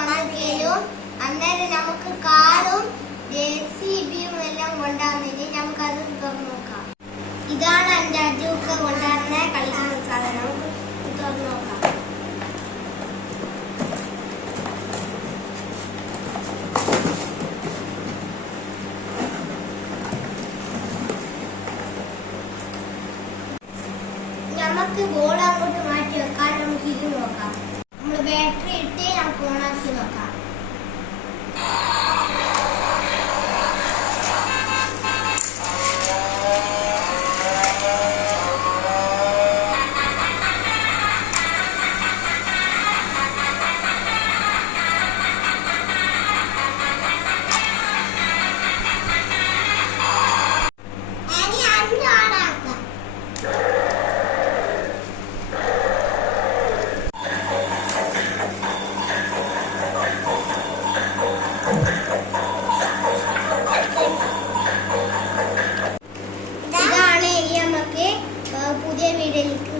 ഉണക്കലും അന്നേരം നമുക്ക് കാറും ജെ എല്ലാം ബിയും എല്ലാം കൊണ്ടാന്നിട്ട് നമുക്കത് തുറന്നു നോക്കാം. ഇതാണ് എന്റെ അജൂക്ക കൊണ്ടാകുന്ന കളിക്കുന്ന സാധനം. നമുക്ക് തുറന്നു നോക്കാം. നമുക്ക് ബോൾ അങ്ങോട്ട് മാറ്റി വെക്കാൻ നമുക്ക് ഇത് നോക്കാം. എനിക്ക്